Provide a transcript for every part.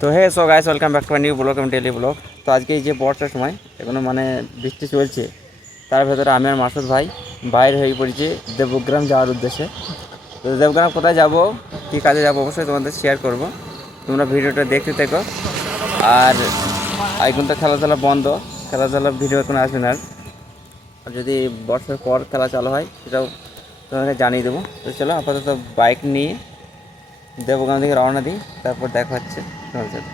তো so guys, welcome back to my new blog এবং daily blog. তো আজকে এই যে বর্ষার সময় এখনো মানে বৃষ্টি চলছে, তার ভেতরে আমি আর মাসুদ ভাই বাইরে হয়ে পড়েছি দেবগ্রাম যাওয়ার উদ্দেশ্যে। তো দেবগ্রাম কোথায় যাব, কী কাজে যাব অবশ্যই তোমাদের শেয়ার করব, তোমরা ভিডিওটা দেখতে থেকো। আর এখন তো খেলাধুলা বন্ধ, খেলাধুলার ভিডিও এখন আসবে না। আর যদি বর্ষার পর খেলা চালু হয় সেটাও তোমাকে জানিয়ে দেবো। তো চলো আপাতত বাইক নিয়ে দেবগ্রাম থেকে রওনা দিই, তারপর দেখা হচ্ছে তোমার সাথে।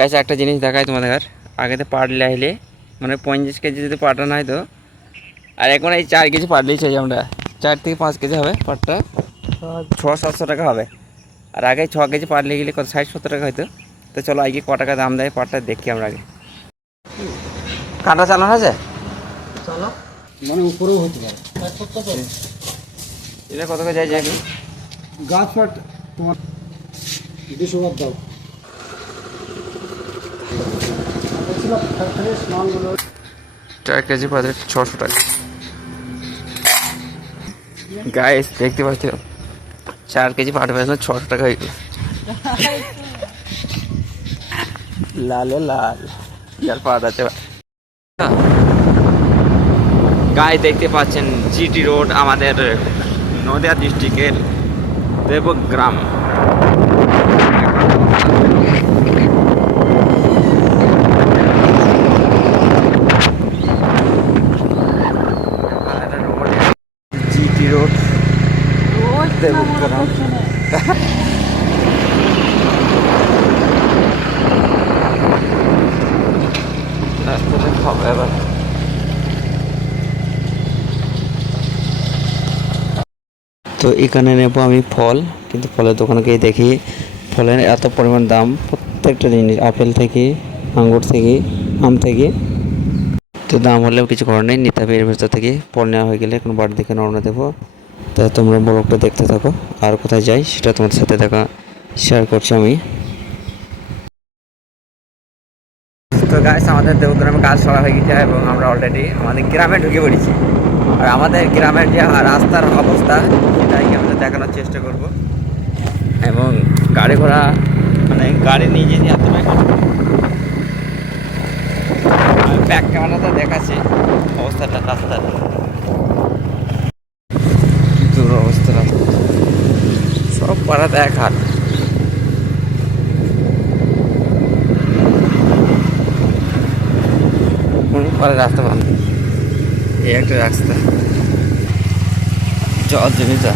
গাইস, একটা জিনিস দেখায় তোমাদের। আগেতে পাটলে আইলে মানে 50 কেজি যদি পাটানো হয় তো, আর এখন এই 4 কেজি পাটলেই চাই আমরা। 4 থেকে 5 কেজি হবে পাটটা, 600-700 টাকা হবে। আর আগে 6 কেজি পাটলে গেলে কত 60-70 টাকা হয়তো। তো চলো আগে ক টাকা দাম দেয় পাটটা দেখি আমরা আগে। কাঁটা চালানো আছে মানে উপরেও হতে পারে। এটা কত করে যায় যাবি? গাছ ফাট তোমার 200 বাদ দাও। 4 কেজি পাটে 600 টাকা। গাইস দেখতে পাচ্ছ, 4 কেজি পাট পেয়েছে 600 টাকা হয়ে গেল। লালে লাল যার পাট আছে। গাইস দেখতে পাচ্ছেন জিটি রোড, আমাদের নদিয়া ডিস্ট্রিক্টের দেবগ্রাম। GT road Debagram. রাস্তাটা খাবো এবার। তো এখানে নেব আমি ফল, কিন্তু ফলের দোকানে গিয়ে দেখি ফলের এত পরিমাণ দাম প্রত্যেকটা জিনিস, আপেল থেকে আঙ্গুর থেকে আম থেকে। তো দাম হলেও কিছু করার নেই, নিতে হবে। এর ভেতর থেকে ফল নেওয়া হয়ে গেলে এখন বাড়ির দিকে রওনা দেবো। তা তোমরা ব্লগটা দেখতে থাকো, আর কোথায় যাই সেটা তোমাদের সাথে দেখা শেয়ার করছি আমি। তো গাইস, আমাদের দেবগ্রামে কাজ সরা হয়ে গেছে এবং আমরা অলরেডি আমাদের গ্রামে ঢুকে পড়েছি। আর আমাদের গ্রামের যে রাস্তার অবস্থা সেটাই আমরা দেখানোর চেষ্টা করব। এবং গাড়ি ঘোড়া মানে গাড়ি নিয়ে যেতে এতটাই কষ্ট। আর ব্যাক ক্যামেরাতে দেখাচ্ছি অবস্থাটা, রাস্তার দুরবস্থা। রাস্তা সব পাড়াতে এক হাত। পরে রাস্তা ভালো, এই একটা রাস্তা জল জমি যা।